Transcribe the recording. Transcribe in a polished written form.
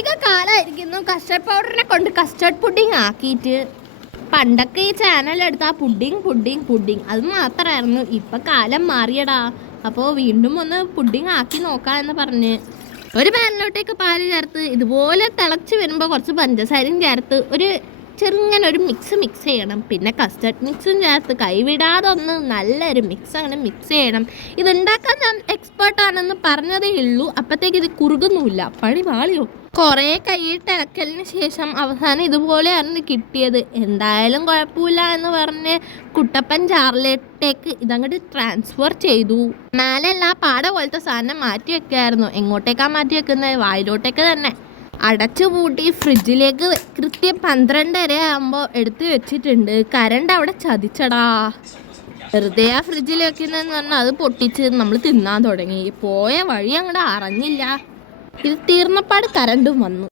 അധിക കാലമായിരിക്കുന്നു കസ്റ്റർഡ് പൗഡറിനെ കൊണ്ട് custard pudding ആക്കിയിട്ട്. പണ്ടൊക്കെ ഈ ചാനലെടുത്ത് ആ പുഡിങ് അത് മാത്രമായിരുന്നു. ഇപ്പം കാലം മാറിയടാ. അപ്പോൾ വീണ്ടും ഒന്ന് പുഡിങ് ആക്കി നോക്കാമെന്ന് പറഞ്ഞ് ഒരു പാനിലോട്ടേക്ക് പാല് ചേർത്ത് ഇതുപോലെ തിളച്ച് വരുമ്പോൾ കുറച്ച് പഞ്ചസാരയും ചേർത്ത് ഒരു ചെറുങ്ങനെ ഒരു മിക്സ് ചെയ്യണം. പിന്നെ കസ്റ്റർഡ് മിക്സും ചേർത്ത് കൈവിടാതെ ഒന്ന് നല്ലൊരു മിക്സ് അങ്ങനെ മിക്സ് ചെയ്യണം. ഇതുണ്ടാക്കാൻ ഞാൻ എക്സ്പേർട്ടാണെന്ന് പറഞ്ഞതേ ഉള്ളൂ. അപ്പോഴത്തേക്ക് ഇത് കുറുകുന്നുമില്ല. പണി പാളിയോ. കുറേ കൈയിട്ട് ഇളക്കലിന് ശേഷം അവസാനം ഇതുപോലെയായിരുന്നു കിട്ടിയത്. എന്തായാലും കുഴപ്പമില്ല എന്ന് പറഞ്ഞ് കുട്ടപ്പൻ ജാറിലേക്ക് ഇതങ്ങോട്ട് ട്രാൻസ്ഫർ ചെയ്തു. മേലെല്ല പാട പോലത്തെ സാധനം മാറ്റി വെക്കായിരുന്നു. എങ്ങോട്ടേക്കാണ് മാറ്റി വെക്കുന്നത്? വായിലോട്ടേക്ക് തന്നെ. അടച്ചു പൂട്ടി ഫ്രിഡ്ജിലേക്ക് കൃത്യം 12:30 ആകുമ്പോൾ എടുത്ത് വെച്ചിട്ടുണ്ട്. കറണ്ട് അവിടെ ചതിച്ചടാ. വെറുതെ ആ ഫ്രിഡ്ജിൽ വെക്കുന്നതെന്ന് പറഞ്ഞാൽ അത് പൊട്ടിച്ച് നമ്മൾ തിന്നാൻ തുടങ്ങി. പോയ വഴി അങ്ങോട്ട് അറിഞ്ഞില്ല. ഇത് തീർന്നപ്പാട് കറണ്ടും വന്നു.